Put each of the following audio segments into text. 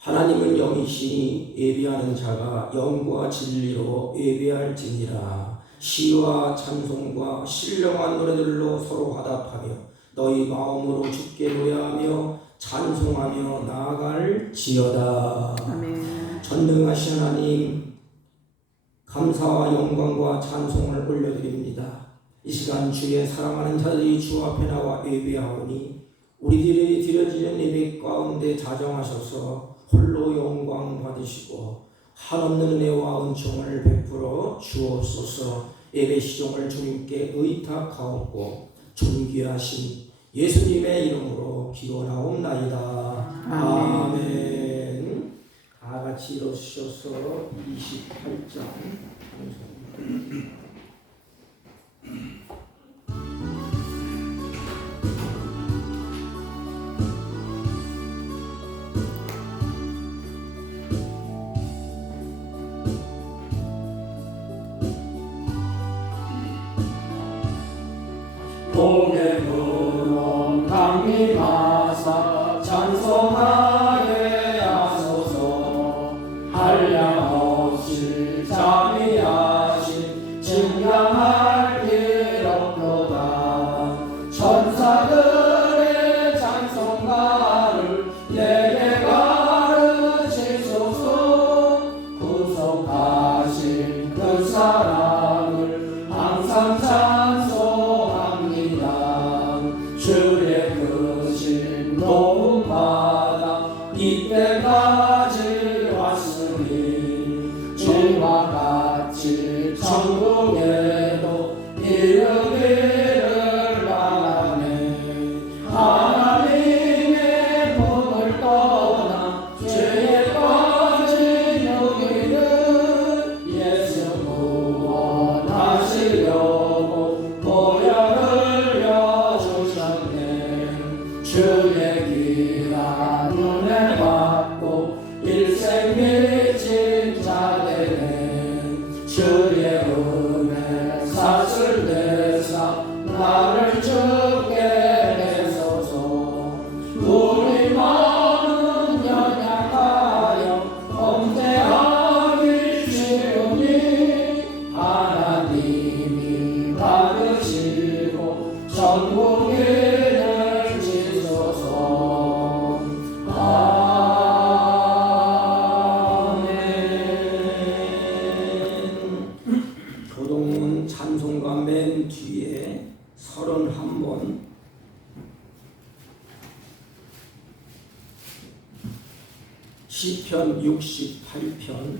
하나님은 영이시니 예비하는 자가 영과 진리로 예비할지니라. 시와 찬송과 신령한 노래들로 서로 화답하며 너희 마음으로 주께 노래하며 찬송하며 나아갈지어다. 아멘. 전능하신 하나님, 감사와 영광과 찬송을 올려드립니다. 이 시간 주의 사랑하는 자들이 주 앞에 나와 예배하오니 우리들이 드려지는 예배 가운데 자정하셔서 홀로 영광 받으시고 한없는 은혜와 은총을 베풀어 주옵소서. 예배 시종을 주님께 의탁하옵고 존귀하신 예수님의 이름으로 기원하옵나이다. 아멘. 다 같이 일어서셔서 28장 복의 분원 강림하사 찬송하게 하소서. 한량없이 자비하신 증량할 길 없도다. 천사들의 찬송가를 내게 가르치소서. 구속하신 그 사랑을 항상 주의 크신 도움마다 이때까지 왔으니 주와 같이 천국에도 이르기를 바라네. 하나님의 복을 떠나 죄에 빠진 우리를 예수 구원하시려고 보혈을 주의 귀한 눈에 받고 일생 미친 자들은 주의 은혜 사슬 내사 나를 죽게 하소서. 우리 마음은 연약하여 범죄하기 쉬우니 하나님이 받으시고 전국이 찬송가 맨 뒤에 31번 시편 68편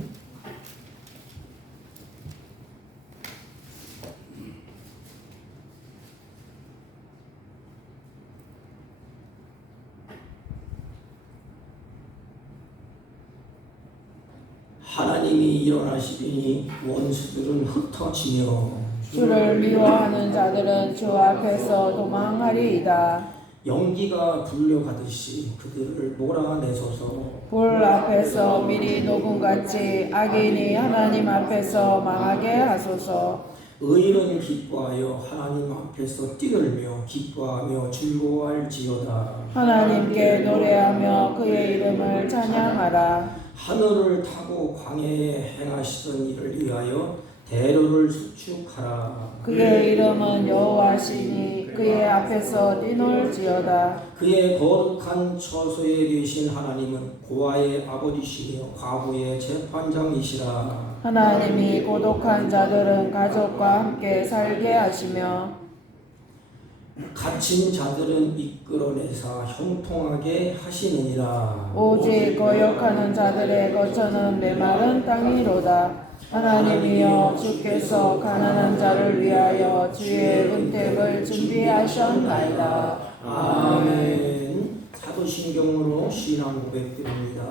하나님이 일어나시리니 원수들은 흩어지며 주를 미워하는 자들은 주 앞에서 도망하리이다. 연기가 불려가듯이 그들을 몰아내소서. 불 앞에서 미리 녹음같이 악인이 하나님 앞에서 망하게 하소서. 의인은 기뻐하여 하나님 앞에서 뛰놀며 기뻐하며 즐거워할지어다. 하나님께 노래하며 그의 이름을 찬양하라. 하늘을 타고 광야에 행하시던 일을 위하여 대로를 수축하라. 그의 이름은 여호와시니 그의 앞에서 뛰놀지어다. 그의 거룩한 처소에 계신 하나님은 고아의 아버지시며 과부의 재판장이시라. 하나님이 고독한 자들은 가족과 함께 살게 하시며 갇힌 자들은 이끌어내사 형통하게 하시느니라. 오직 거역하는 자들의 거처는 메마른 땅이로다. 하나님이여 주께서 가난한 자를 위하여 주의 은택을 준비하셨나이다. 아멘. 사도신경으로 신앙 고백드립니다.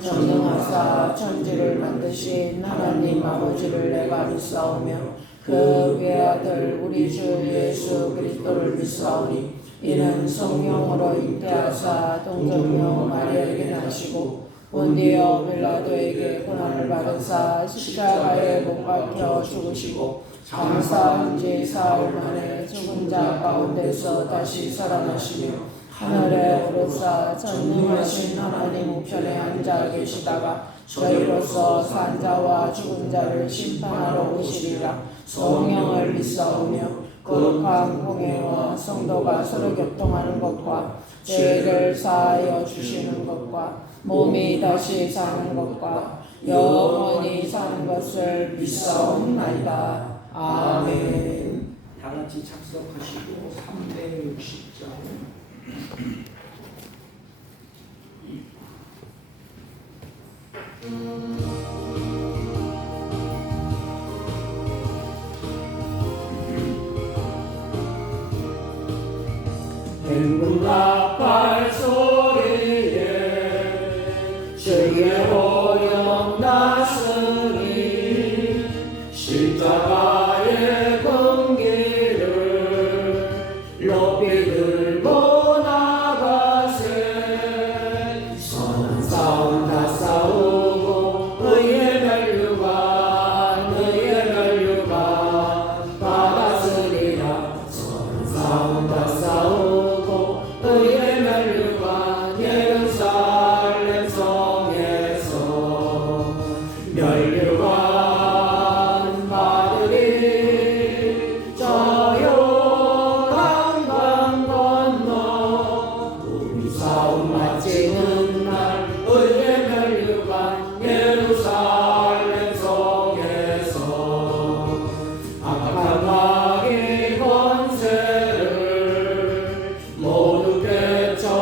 전능하사 천지를 만드신 하나님 아버지를 내가 믿사오며 그 외아들 우리 주 예수 그리스도를 믿사오니 이는 성령으로 잉태하사 동정녀 마리아에게 나시고 본디오 빌라도에게 고난을 받으사 십자가에 못 박혀 죽으시고 장사한 지 사흘 만에 죽은 자 가운데서 다시 살아나시며 하늘에 오르사 전능하신 하나님 우편에 앉아 계시다가 저희로서 산자와 죽은 자를 심판하러 오시리라. 성령을 믿사오며 거룩한 공예와 성도가 서로 교통하는 것과 죄를 사하여 주시는 것과 몸이 다시 사는 것과 영원히 사는 것을 믿사옵나이다. 아멘. 다 같이 작성하시고 360장. 행군락발 소리에 주의 오영 나으니 십자가의 공기를 높이 들고 나가세. 선한 싸움 다 싸우고 의의 멸류관 받았으리라. 선한 싸움 다 싸우고 의의 멸류관 예루살렘 성에서 멸류관 받으리. 저 요단강 건너 우리 싸움 마치는 날 의의 멸류관 예루살렘 성에서 악한 마귀 권세를 모두 깨쳐버리고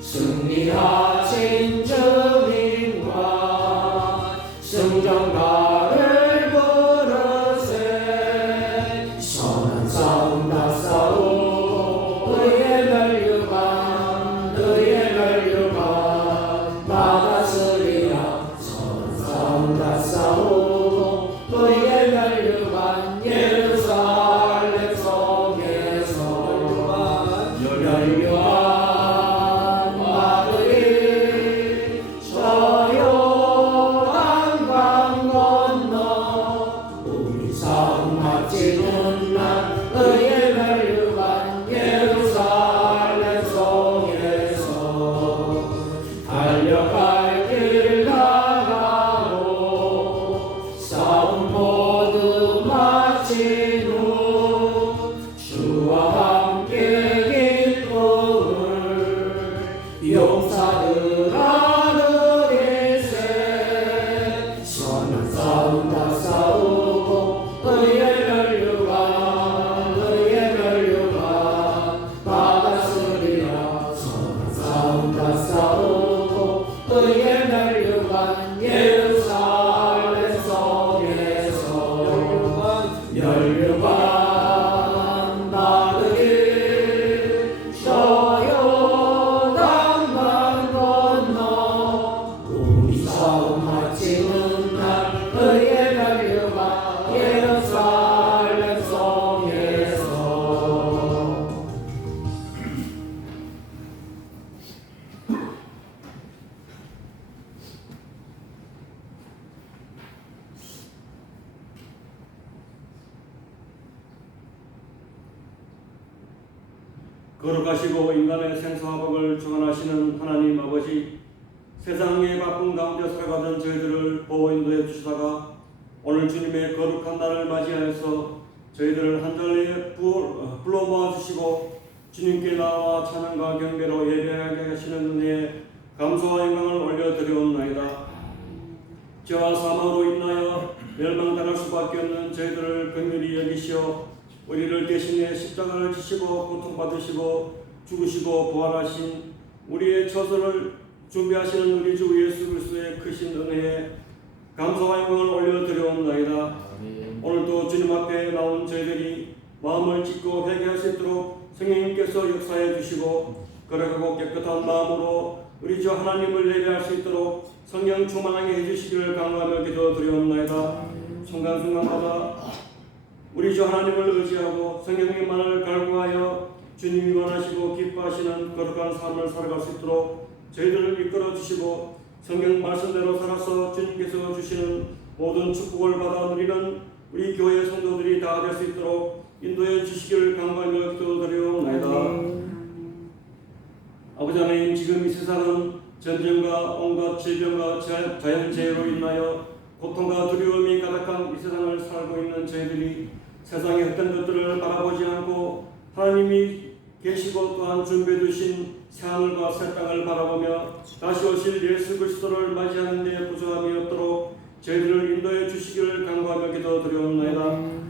승리하신 주님과 승전가를 부르세. 선한 싸움 다 싸우고 의의 멸류관 받았으리라. 선한 싸움 다 싸우고 의의 멸류관 예루살렘 성에서 멸류관 받으리. 저 요단강 건너 우리 싸움 마치는 날 의의 멸류관 예루살렘 성에서 달려갈 길 나가고 싸움 모두 마친 후 주와 함께 기쁨을 용사들 하늘일세. 선한 싸움 다 싸우고 의의 멸류관 받았으리라. 선한 싸움 다 싸우고 의의 멸류관 예루살렘 성에서 멸류관 받으리. 저 요단강 건너 우리 싸움 마치는 날 의의 멸류관 예루살렘 성에서 거룩하시고 인간의 생사화복을 주관하시는 하나님 아버지, 세상의 바쁜 가운데 살아가던 저희들을 보호 인도해 주시다가 오늘 주님의 거룩한 날을 맞이하여서 저희들을 한자리에 불러 모아주시고 주님께 나와 찬양과 경배로 예배하게 하시는 은혜에 감사와 영광을 올려드리옵나이다. 죄와 사망으로 인하여 멸망당할 수밖에 없는 저희들을 긍휼히 여기시어 우리를 대신해 십자가를 지시고 고통받으시고 죽으시고 부활하신 우리의 처소를 준비하시는 우리 주 예수 그리스도의 크신 은혜에 감사와 영광을 올려드리옵나이다. 오늘도 주님 앞에 나온 저희들이 마음을 짓고 회개할 수 있도록 성령님께서 역사해 주시고 거룩하고 깨끗한 마음으로 우리 주 하나님을 예배할 수 있도록 성령 충만하게 해주시기를 간구하며 기도드리옵나이다. 순간순간마다 우리 주 하나님을 의지하고 성령님만을 갈구하여 주님이 원하시고 기뻐하시는 거룩한 삶을 살아갈 수 있도록 저희들을 이끌어 주시고 성경 말씀대로 살아서 주님께서 주시는 모든 축복을 받아 누리는 우리 교회 성도들이 다 될 수 있도록 인도해 주시기를 간구하며 기도드리옵나이다. 아버지 하나님, 지금 이 세상은 전쟁과 온갖 질병과 자연재해로 인하여 고통과 두려움이 가득한 이 세상을 살고 있는 저희들이 세상의 어떤 것들을 바라보지 않고 하나님이 계시고 또한 준비해 두신 새하늘과 새 땅을 바라보며 다시 오실 예수 그리스도를 맞이하는 데 부족함이 없도록 저희들을 인도해 주시기를 간구하며 기도드리옵나이다.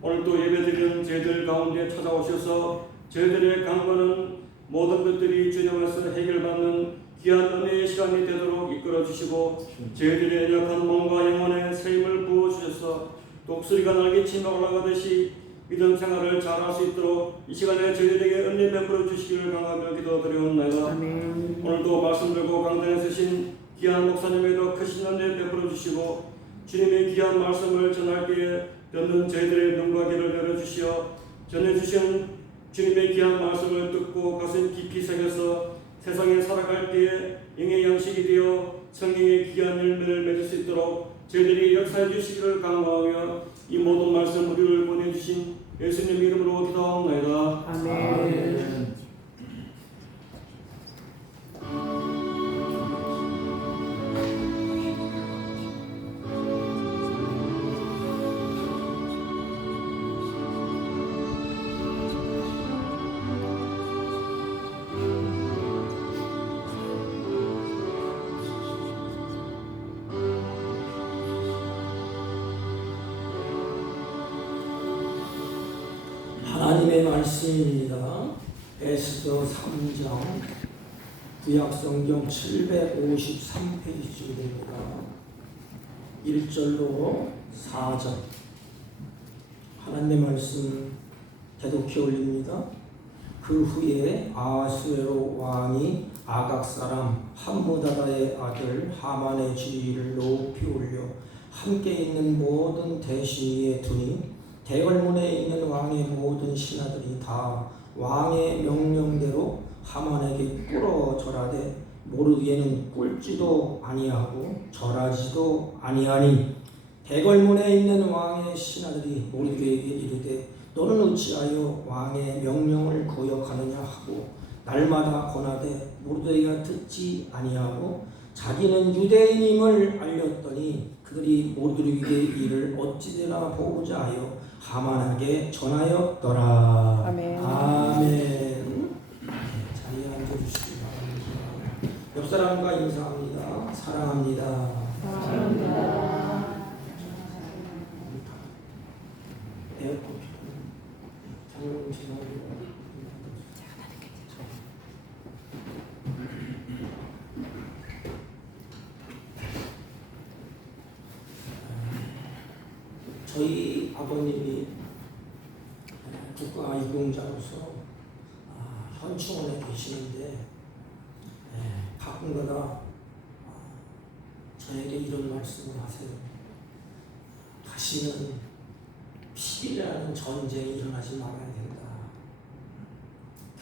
오늘도 예배드리는 저희들 가운데 찾아오셔서 저희들의 간구하는 모든 것들이 주님 안에서 해결받는 귀한 은혜의 시간이 되도록 이끌어 주시고 저희들의 연약한 몸과 영혼에 새 힘을 부어 주셔서 독수리가 날개치며 올라가듯이 믿음 생활을 잘할 수 있도록 이 시간에 저희들에게 은혜 베풀어 주시기를 간구하며 기도드리옵나이다. 오늘도 말씀 들고 강단에 서신 귀한 목사님에게도 크신 은혜 베풀어 주시고 주님의 귀한 말씀을 전할 때에 듣는 저희들의 눈과 귀를 열어주시어 전해주신 주님의 귀한 말씀을 듣고 가슴 깊이 새겨서 세상에 살아갈 때에 영의 양식이 되어 성경의 귀한 열매를 맺을 수 있도록 저희들이 역사해 주시기를 간구하며 이 모든 말씀 우리를 보내주신 예수님 이름으로 기도하옵나이다. 아멘. 하나님의 말씀입니다. 에스더 3장 구약성경 753페이지입니다. 1절로 4절 하나님의 말씀 대독히 올립니다. 그 후에 아하수에로 왕이 아각 사람 함무다다의 아들 하만의 지위를 높이 올려 함께 있는 모든 대신 위에 두니 대궐문에 있는 왕의 모든 신하들이 다 왕의 명령대로 하만에게 꿇어 절하되 모르기에는 꿇지도 아니하고 절하지도 아니하니 대궐문에 있는 왕의 신하들이 모르게에게 이르되 너는 어찌하여 왕의 명령을 거역하느냐 하고 날마다 권하되 모르드게가 듣지 아니하고 자기는 유대인임을 알렸더니 그들이 모르드게의 일을 어찌되나 보고자 하여 하만에게 전하였더라. 아멘. 아멘. 자리에 앉아주시기 바랍니다. 옆 사람과 인사합니다. 사랑합니다. 사랑합니다. 에어컨 장롱 지나고 저희 아버님이 국가유공자로서 현충원에 계시는데 가끔가다 저에게 이런 말씀을 하세요. 다시는 피비라는 전쟁이 일어나지 말아야 된다.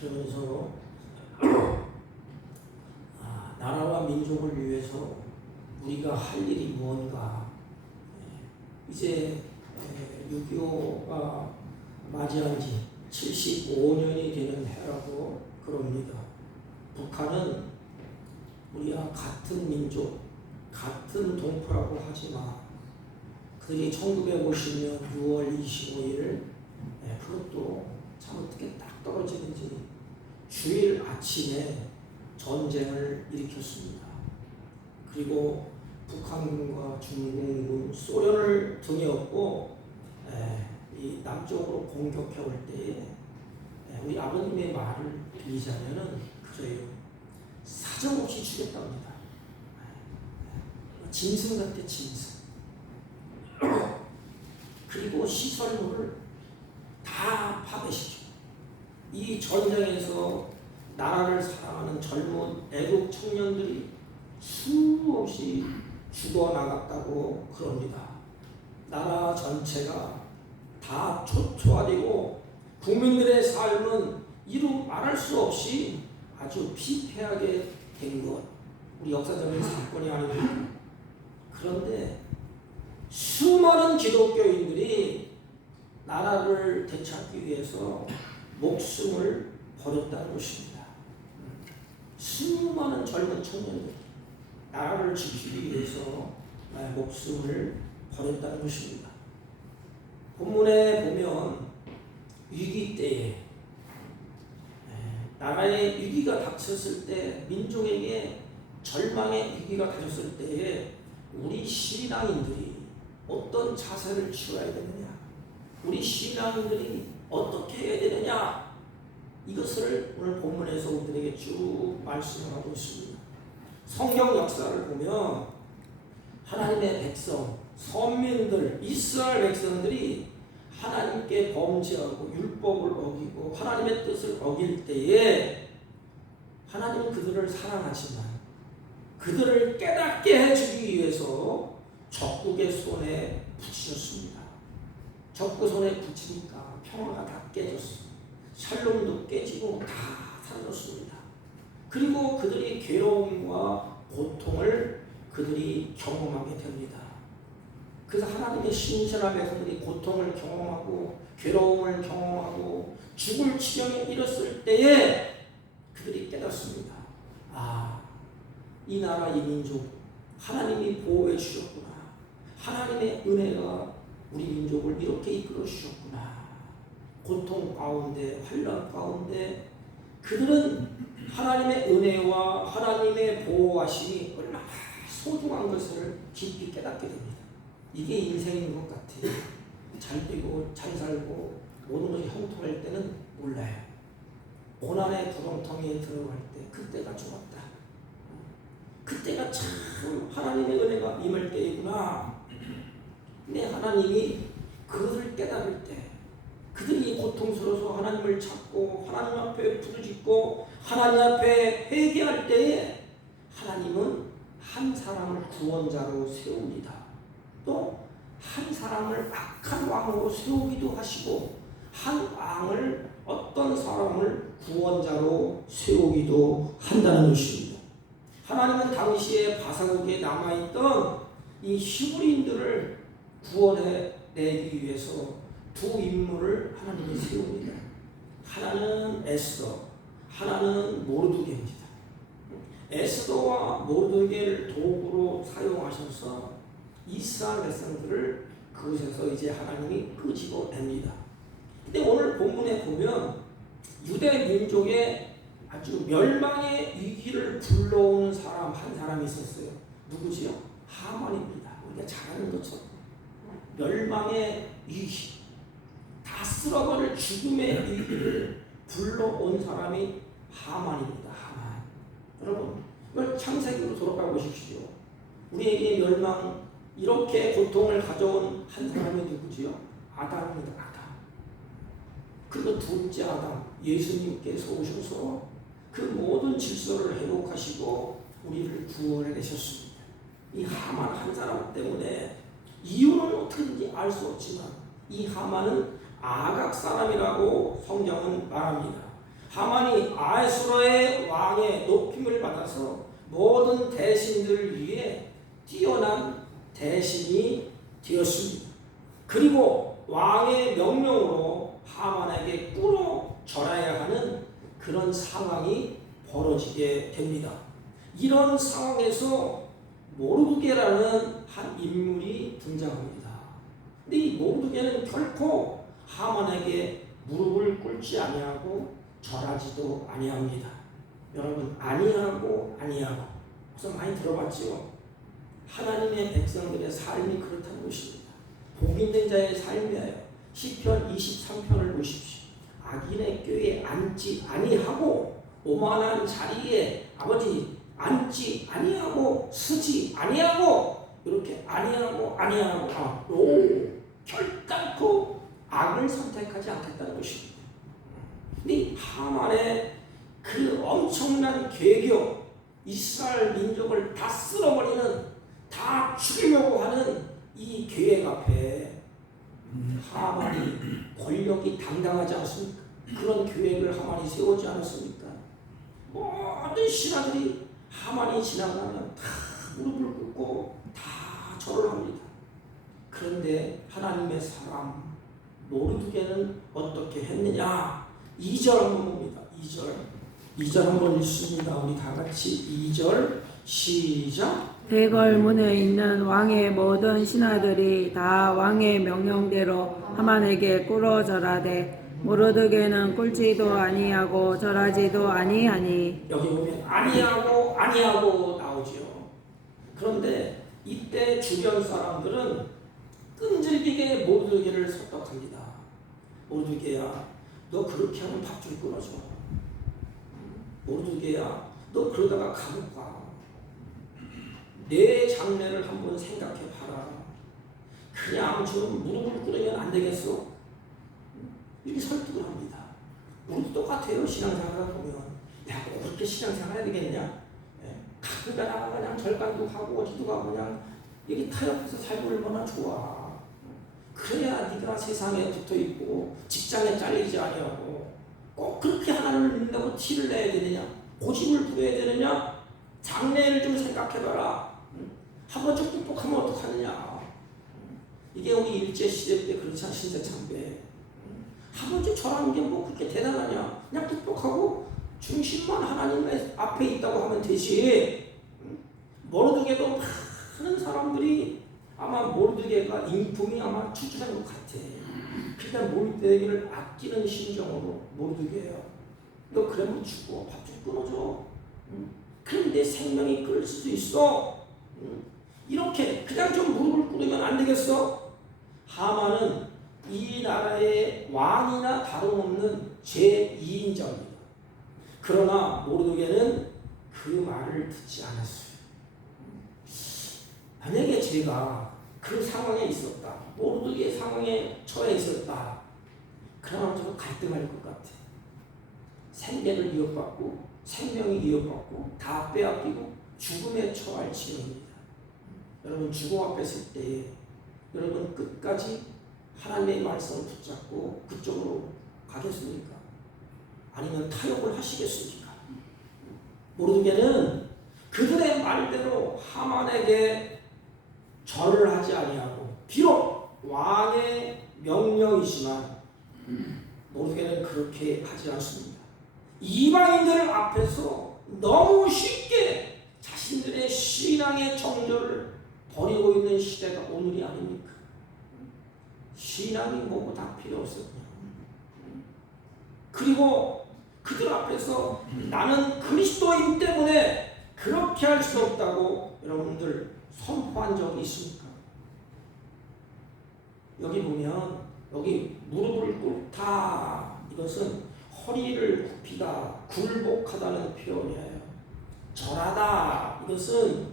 그러면서 나라와 민족을 위해서 우리가 할 일이 무언가, 이제 6.25가 맞이한 지 75년이 되는 해라고 그럽니다. 북한은 우리와 같은 민족, 같은 동포라고 하지만 그들이 1950년 6월 25일 그것도 참 어떻게 딱 떨어지는지 주일 아침에 전쟁을 일으켰습니다. 그리고 북한군과 중공군, 소련을 등에 업고 이 남쪽으로 공격해 올 때에 우리 아버님의 말을 빌리자면은 그래요. 사정없이 죽였답니다. 짐승 같아, 짐승. 그리고 시설물을 다 파괴시키고 이 전쟁에서 나라를 사랑하는 젊은 애국 청년들이 수없이 죽어나갔다고 그럽니다. 나라 전체가 다 초토화되고 국민들의 삶은 이루 말할 수 없이 아주 피폐하게 된 것, 우리 역사적인 사건이 아닙니까? 그런데 수많은 기독교인들이 나라를 되찾기 위해서 목숨을 버렸다는 것입니다. 수많은 젊은 청년들 나라를 지키기 위해서 나의 목숨을 버렸다는 것입니다. 본문에 보면 위기 때에 나라에 위기가 닥쳤을 때 민족에게 절망의 위기가 닥쳤을 때에 우리 신앙인들이 어떤 자세를 취해야 되느냐, 우리 신앙인들이 어떻게 해야 되느냐, 이것을 오늘 본문에서 우리들에게 쭉 말씀하고 있습니다. 성경 역사를 보면 하나님의 백성, 선민들, 이스라엘 백성들이 하나님께 범죄하고 율법을 어기고 하나님의 뜻을 어길 때에 하나님은 그들을 사랑하지만 그들을 깨닫게 해주기 위해서 적국의 손에 붙이셨습니다. 적국 손에 붙이니까 평화가 다 깨졌습니다. 샬롬도 깨지고 다 사라졌습니다. 그리고 그들이 괴로움과 고통을 그들이 경험하게 됩니다. 그래서 하나님의 신실한 백성들이 고통을 경험하고 괴로움을 경험하고 죽을 지경에 이르렀을 때에 그들이 깨닫습니다. 아, 이 나라 이 민족 하나님이 보호해 주셨구나. 하나님의 은혜가 우리 민족을 이렇게 이끌어 주셨구나. 고통 가운데 환난 가운데 그들은 하나님의 은혜와 하나님의 보호하심이 얼마나 소중한 것을 깊이 깨닫게 됩니다. 이게 인생인 것 같아요. 잘 되고 잘 살고 모든 것이 형통할 때는 몰라요. 고난의 구렁텅이에 들어갈 때 그때가 좋았다. 그때가 참 하나님의 은혜가 임할 때이구나. 근데 하나님이 그것을 깨달을 때 그들이 고통스러워서 하나님을 찾고 하나님 앞에 부르짖고 하나님 앞에 회개할 때에 하나님은 한 사람을 구원자로 세웁니다. 또 한 사람을 악한 왕으로 세우기도 하시고 한 왕을 어떤 사람을 구원자로 세우기도 한다는 것입니다. 하나님은 당시에 바사국에 남아있던 이 히브리인들을 구원해내기 위해서 두 인물을 하나님이 세웁니다. 하나는 에스더, 하나는 모르드게입니다. 에스더와 모르드게를 도구로 사용하셔서 이스라엘 백성들을 그곳에서 이제 하나님이 끄집어냅니다. 근데 오늘 본문에 보면 유대 민족의 아주 멸망의 위기를 불러온 사람 한 사람이 있었어요. 누구지요? 하만입니다. 우리가 잘 아는 것처럼 멸망의 위기, 다 쓸어버릴 죽음의 위기를 불러온 사람이 하만입니다. 하만. 여러분, 이걸 창세기로 돌아가 보십시오. 우리에게 멸망, 이렇게 고통을 가져온 한 사람이 누구지요? 아담입니다. 아담. 그리고 둘째 아담, 예수님께서 오셔서 그 모든 질서를 회복하시고 우리를 구원해내셨습니다. 이 하만 한 사람 때문에 이유는 어떻게든지 알 수 없지만 이 하만은 아각 사람이라고 성경은 말합니다. 하만이 아수르의 왕의 높임을 받아서 모든 대신들을 위해 뛰어난 대신이 되었습니다. 그리고 왕의 명령으로 하만에게 꿇어 절해야 하는 그런 상황이 벌어지게 됩니다. 이런 상황에서 모르드게라는 한 인물이 등장합니다. 근데 이 모르드게는 결코 하만에게 무릎을 꿇지 아니하고 절하지도 아니합니다. 여러분, 아니하고 그래서 많이 들어봤죠? 하나님의 백성들의 삶이 그렇다는 것입니다. 복 있는 자의 삶이에요. 시편 23편을 보십시오. 악인의 꾀에 앉지 아니하고 오만한 자리에 아버지 앉지 아니하고 서지 아니하고 이렇게 아니하고 결단코 악을 선택하지 않겠다는 것입니다. 근데 하만의 그 엄청난 계교, 이스라엘 민족을 다 쓸어버리는, 다 죽이려고 하는 이 계획 앞에 하만이 권력이 당당하지 않습니까? 그런 계획을 하만이 세우지 않았습니까? 모든 신하들이 하만이 지나가면 다 무릎을 꿇고 다 절을 합니다. 그런데 하나님의 사람 모르드게는 어떻게 했느냐? 2절 한번 봅니다. 2절 한번 읽습니다. 우리 다 같이 2절 시작. 대궐 문에 있는 왕의 모든 신하들이 다 왕의 명령대로 하만에게 꿇어 절하되 모르드게는 꿇지도 아니하고 절하지도 아니하니. 여기 보면 아니하고 나오죠. 그런데 이때 주변 사람들은 끈질기게 모르드게를 설득합니다. 모르드게야, 너 그렇게 하면 밥줄 끊어져. 모르드게야, 너 그러다가 감옥 가. 내 장래를 한번 생각해봐라. 그냥 좀 무릎을 꿇으면 안 되겠어? 이렇게 설득을 합니다. 우리도 똑같아요. 신앙생활을 보면. 야, 꼭 그렇게 신앙생활 해야 되겠냐? 가끔가다 그냥 절간도 하고 기도가 그냥 여기 타협해서 살고 얼마나 좋아. 그래야 네가 세상에 붙어있고 직장에 잘리지 아니하고 꼭 그렇게 하나님을 믿는다고 티를 내야 되느냐? 고집을 부려야 되느냐? 장래를 좀 생각해봐라. 한번 좀 극복하면 어떡하느냐? 이게 우리 일제시대 때 그렇지 않아? 신세참배. 한 번쯤 절하는 게 뭐 그렇게 대단하냐? 그냥 극복하고 중심만 하나님 앞에 있다고 하면 되지. 모르드게도 많은 사람들이 아마 모르드게가 인품이 아마 추출한 것 같아. 그러니까 모르드게를 아끼는 심정으로 모르드게야. 너 그러면 죽어. 밥 좀 끊어줘. 그럼 내 생명이 끊을 수도 있어. 이렇게 그냥 좀 무릎을 꿇으면 안 되겠어? 하만은 이 나라의 왕이나 다름없는 제2인자입니다. 그러나 모르드게는 그 말을 듣지 않았어요. 만약에 제가 그 상황에 있었다, 모르드게 상황에 처해 있었다, 그러면 좀 갈등할 것 같아. 생계를 이어받고 생명이 이어받고 다 빼앗기고 죽음에 처할 지경입니다. 여러분 죽음 앞에 설 때에 여러분 끝까지 하나님의 말씀을 붙잡고 그쪽으로 가겠습니까? 아니면 타협을 하시겠습니까? 모르드게는 그들의 말대로 하만에게 절을 하지 아니하고 비록 왕의 명령이지만 모르드게는 그렇게 하지 않습니다. 이방인들 앞에서 너무 쉽게 자신들의 신앙의 정절을 버리고 있는 시대가 오늘이 아닙니까? 신앙이 뭐고 다 필요 없었냐. 그리고 그들 앞에서 나는 그리스도인 때문에 그렇게 할 수 없다고 여러분들 선포한 적이 있습니까? 여기 보면 여기 무릎을 꿇다, 이것은 허리를 굽히다, 굴복하다는 표현이에요. 절하다, 이것은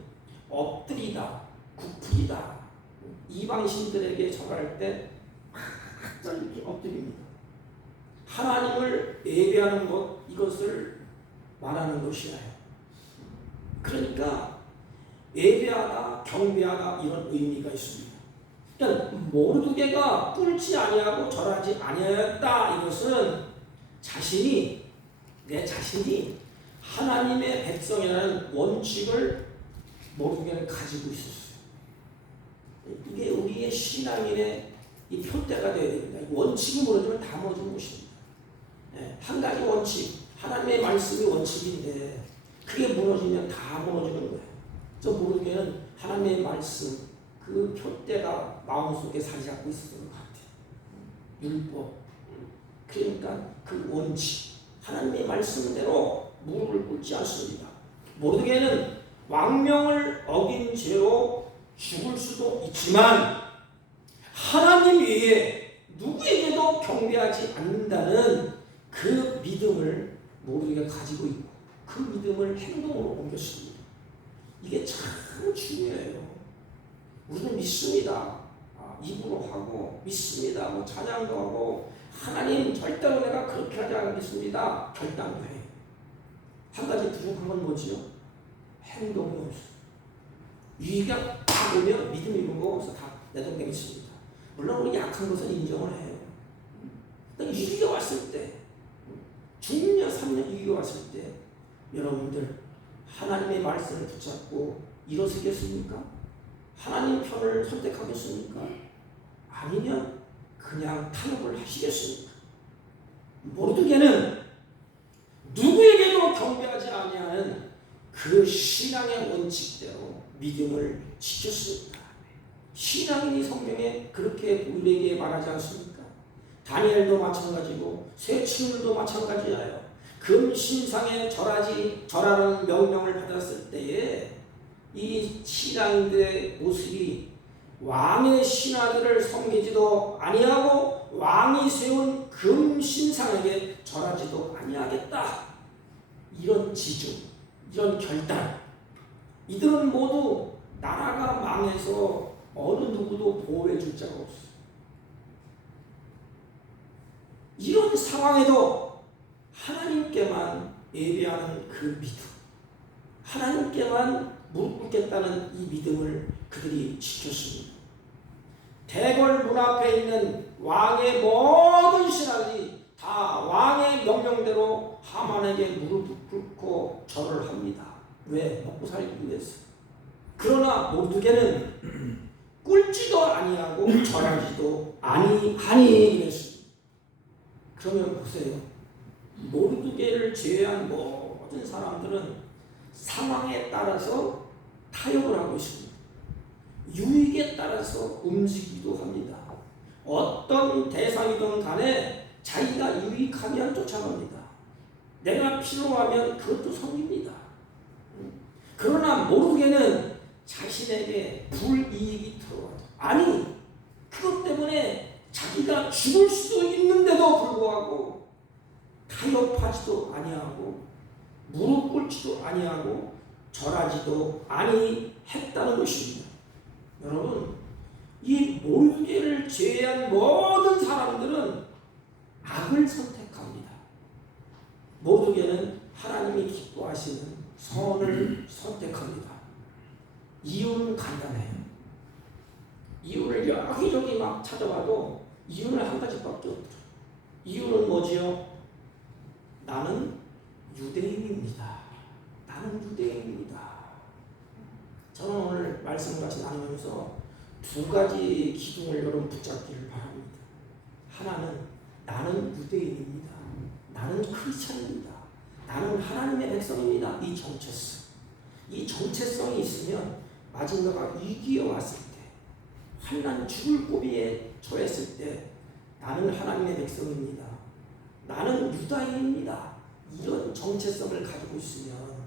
엎드리다, 굽히다. 이방신들에게 절할 때 이렇게 엎드립니다. 하나님을 예배하는 것, 이것을 말하는 것이에요. 그러니까 예배하다, 경배하다 이런 의미가 있습니다. 그러니까 모르드게가 꿇지 아니하고 절하지 아니하였다, 이것은 내 자신이 하나님의 백성이라는 원칙을 모르드게는 가지고 있었어요. 이게 우리의 신앙인의 이 표대가 되어야 됩니다. 원칙이 무너지면 다 무너지는 것입니다. 한 가지 원칙, 하나님의 말씀이 원칙인데 그게 무너지면 다 무너지는 거예요. 저 모르게는 하나님의 말씀, 그 표대가 마음속에 자리 잡고 있었던 것 같아요. 율법. 그러니까 그 원칙, 하나님의 말씀대로 무릎을 꿇지 않습니다. 모르게는 왕명을 어긴 죄로 죽을 수도 있지만 하나님 외에 누구에게도 경배하지 않는다는 그 믿음을 모르게 가지고 있고 그 믿음을 행동으로 옮겼습니다. 이게 참 중요해요. 우리는 믿습니다. 입으로 하고 믿습니다. 뭐 찬양도 하고 하나님 절대로 내가 그렇게 하지 않겠습니다. 결단도 해요. 한 가지 부족한 건 뭐지요? 행동이 없어요. 위기가 딱 오면 믿음이 무거워서 다 내동댕이습니다. 물론 우리 약한 것은 인정을 해요. 위기가 왔을 때, 중년, 3년 위기가 왔을 때 여러분들 하나님의 말씀을 붙잡고 일어서겠습니까? 하나님 편을 선택하겠습니까? 아니면 그냥 타협을 하시겠습니까? 모르드게는 누구에게도 경배하지 아니하는 그 신앙의 원칙대로 믿음을 지켰습니다. 신앙인이 성경에 그렇게 우리에게 말하지 않습니까? 다니엘도 마찬가지고 새 친구들도 마찬가지예요. 금신상에 절하라는 명령을 받았을 때에 이 신앙인들의 모습이 왕의 신하들을 섬기지도 아니하고 왕이 세운 금신상에게 절하지도 아니하겠다. 이런 지주, 이런 결단. 이들은 모두 나라가 망해서 어느 누구도 보호해 줄 자가 없어요. 이런 상황에도 하나님께만 예배하는 그 믿음, 하나님께만 무릎 꿇겠다는 이 믿음을 그들이 지켰습니다. 대궐 문 앞에 있는 왕의 모든 신하들이 다 왕의 명령대로 하만에게 무릎을 꿇고 절을 합니다. 왜? 먹고 살기 위해서. 그러나 모르드게는 꿇지도 아니하고 절하지도 아니하니 이랬습니다. 그러면 보세요. 모르드게를 제외한 모든 사람들은 상황에 따라서 타협을 하고 있습니다. 유익에 따라서 움직이기도 합니다. 어떤 대상이든 간에 자기가 유익하면 쫓아갑니다. 내가 필요하면 그것도 섬깁니다. 그러나 모르게는 자신에게 불이익이 들어와도 아니 그것 때문에 자기가 죽을 수도 있는데도 불구하고 타협하지도 아니하고 무릎 꿇지도 아니하고 절하지도 아니했다는 것입니다. 여러분, 이 모르드게를 제외한 모든 사람들은 악을 선택합니다. 모르드게는 하나님이 기뻐하시는 선을 선택합니다. 이유는 간단해요. 이유를 여기저기 막 찾아봐도 이유는 한 가지밖에 없죠. 이유는 뭐지요? 나는 유대인입니다. 나는 유대인입니다. 저는 오늘 말씀을 같이 나누면서 두 가지 기둥을 여러분 붙잡기를 바랍니다. 하나는 나는 유대인입니다. 나는 크리스찬입니다. 나는 하나님의 백성입니다. 이 정체성. 이 정체성이 있으면 마지막에 위기에 왔을 때, 환난 죽을 고비에 처했을 때 나는 하나님의 백성입니다. 나는 유다인입니다. 이런 정체성을 가지고 있으면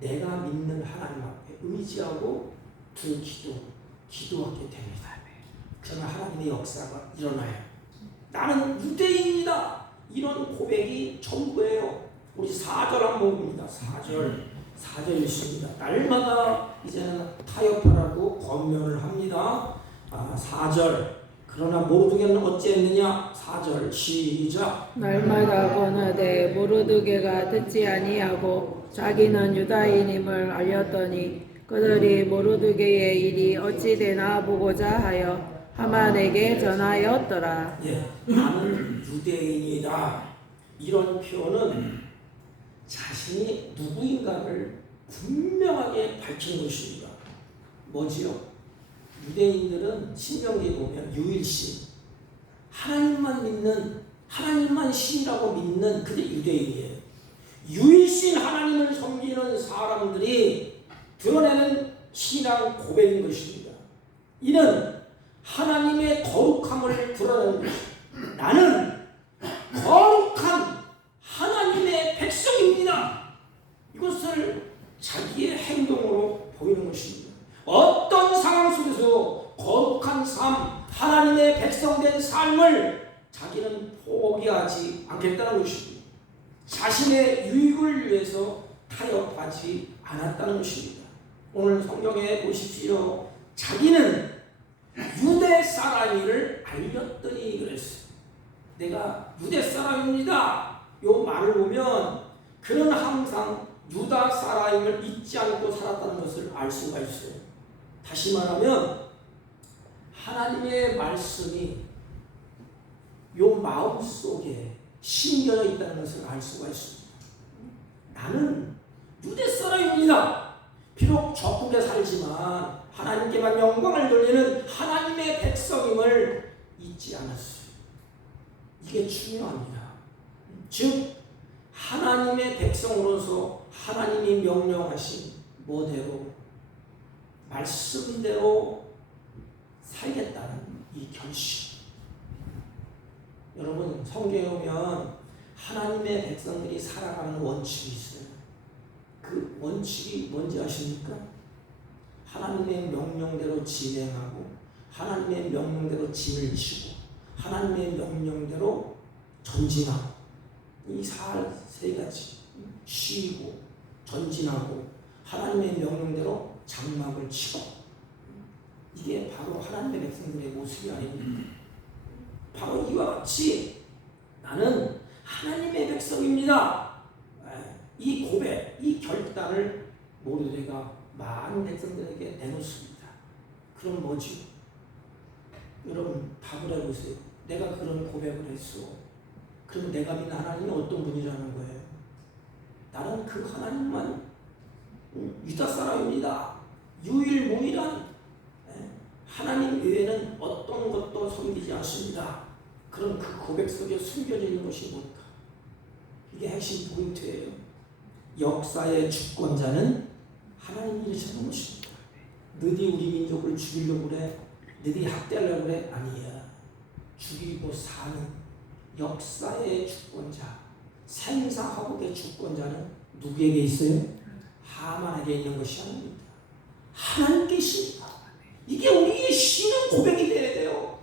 내가 믿는 하나님 앞에 의지하고 기도하게 됩니다. 그러면 하나님의 역사가 일어나요. 나는 유대인이다. 이런 고백이 전부예요. 우리 4절 한번 봅니다. 4절 있습니다. 날마다 이제는 타협하라고 권면을 합니다. 4절. 그러나 모르드게는 어찌했느냐? 4절 시작. 날마다 권하되 모르드게가 듣지 아니하고 자기는 유다인임을 알렸더니 그들이 모르드게의 일이 어찌 되나 보고자 하여 하만에게 전하였더라. 나는 유대인이다. 이런 표현은 자신이 누구인가를 분명하게 밝힌 것입니다. 뭐지요? 유대인들은 신명기에 보면 유일신, 하나님만 믿는, 하나님만 신이라고 믿는 그들이 유대인이에요. 유일신 하나님을 섬기는 사람들이 드러내는 신앙 고백인 것입니다. 이는 하나님의 거룩함을 드러내는 것입니다. 나는 거룩한 하나님의 백성입니다. 이것을 자기의 행동으로 보이는 것입니다. 어떤 상황 속에서 거룩한 삶, 하나님의 백성된 삶을 자기는 포기하지 않겠다는 것입니다. 자신의 유익을 위해서 타협하지 않았다는 것입니다. 오늘 성경에 보십시오. 자기는 유대 사람임을 알렸더니 그랬어요. 내가 유대 사람입니다. 이 말을 보면 그는 항상 유다 사람임을 잊지 않고 살았다는 것을 알 수가 있어요. 다시 말하면 하나님의 말씀이 이 마음 속에 심겨져 있다는 것을 알 수가 있습니다. 나는 유대 사람입니다. 비록 적국에 살지만 하나님께만 영광을 돌리는 하나님의 백성임을 잊지 않았어요. 이게 중요합니다. 즉 하나님의 백성으로서 하나님이 명령하신 뭐대로 말씀대로 살겠다는 이 결심. 여러분 성경에 보면 하나님의 백성들이 살아가는 원칙이 있어요. 그 원칙이 뭔지 아십니까? 하나님의 명령대로 진행하고 하나님의 명령대로 짐을 지고 하나님의 명령대로 전진하고 이 세 가지 쉬고 전진하고 하나님의 명령대로 장막을 치고 이게 바로 하나님의 백성들의 모습이 아닙니까? 바로 이와 같이 나는 하나님의 백성입니다. 이 고백, 이 결단을 모르드게가 많은 백성들에게 내놓습니다. 그럼 뭐지? 여러분 답을 해보세요. 내가 그런 고백을 했어. 그럼 내가 믿는 하나님이 어떤 분이라는 거예요? 나는 그 하나님만 유다 사람입니다. 유일무이한 하나님 외에는 어떤 것도 섬기지 않습니다. 그럼 그 고백 속에 숨겨져 있는 것이 뭘까? 이게 핵심 포인트예요. 역사의 주권자는 하나님이 이르시는 것입니다. 너희 우리 민족을 죽이려고 그래? 너희 학대하려고 그래? 아니야. 죽이고 사는 역사의 주권자, 생사화복의 주권자는 누구에게 있어요? 하만에게 있는 것이 아닙니다. 하나님께 있습니다. 이게 우리의 신은 고백이 돼야 돼요.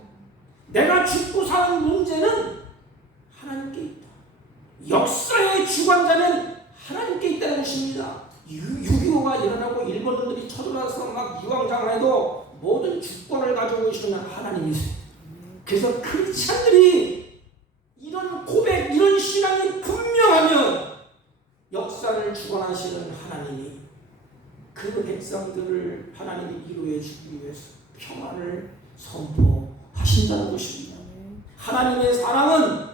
내가 죽고 사는 문제는 하나님께 있다. 역사의 주관자는 하나님께 있다는 것입니다. 6.25가 일어나고 일본인들이 쳐들어와서 막 이왕장해도 모든 주권을 가지고 계시는 하나님이세요. 그래서 크리스찬들이 이런 고백, 이런 신앙이 분명하면 역사를 주관하시는 하나님이 그 백성들을 하나님이 이루어 주기 위해서 평안을 선포하신다는 것입니다. 하나님의 사랑은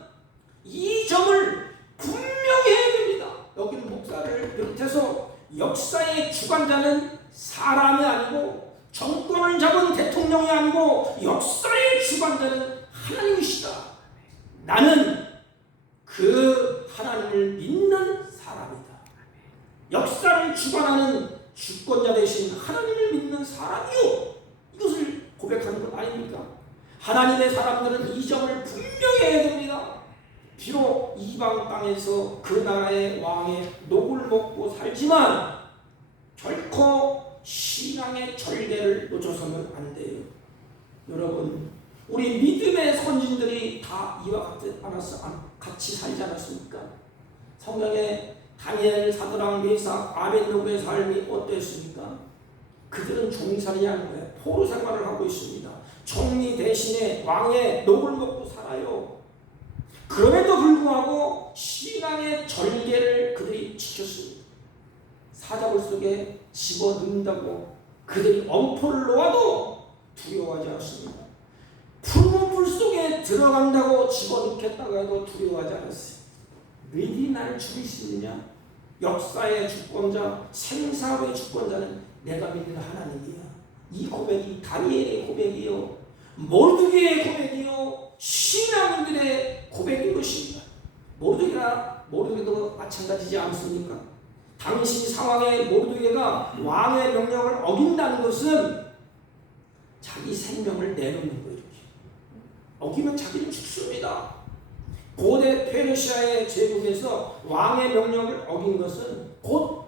이 점을 분명히 해야 됩니다. 여기는 목사를 비롯해서 역사의 주관자는 사람이 아니고 정권을 잡은 대통령이 아니고 역사의 주관자는 하나님이시다. 나는 그 하나님을 믿는 사람이다. 역사를 주관하는 주권자 되신 하나님을 믿는 사람이요. 이것을 고백하는 것 아닙니까? 하나님의 사람들은 이 점을 분명히 해야 됩니다. 비록 이방 땅에서 그 나라의 왕의 녹을 먹고 살지만 결코 신앙의 절개를 놓쳐서는 안 돼요. 여러분, 우리 믿음의 선진들이 다 이와 같이 살지 않았습니까? 성경에 다니엘, 사드락, 메삭, 아벳노고의 삶이 어땠습니까? 그들은 종살이 하는 거예요. 포로 생활을 하고 있습니다. 총리 대신에 왕의 녹을 먹고 살아요. 그럼에도 불구하고 신앙의 절개를 그들이 지켰습니다. 사자굴 속에 집어넣는다고 그들이 엄포를 놓아도 두려워하지 않습니다. 풀무불 속에 들어간다고 집어넣겠다고 해도 두려워하지 않았어요. 너희들이 나를 죽일 수 있느냐? 역사의 주권자, 생사의 주권자는 내가 믿는 하나님이야. 이 고백이 다니엘의 고백이요, 모르드게의 고백이요, 신앙인들의 고백인 것입니다. 모르드게도 마찬가지지 않습니까? 당시 상황에 모르드게가 왕의 명령을 어긴다는 것은 자기 생명을 내놓는 거예요. 어기면 자기는 죽습니다. 고대 페르시아의 제국에서 왕의 명령을 어긴 것은 곧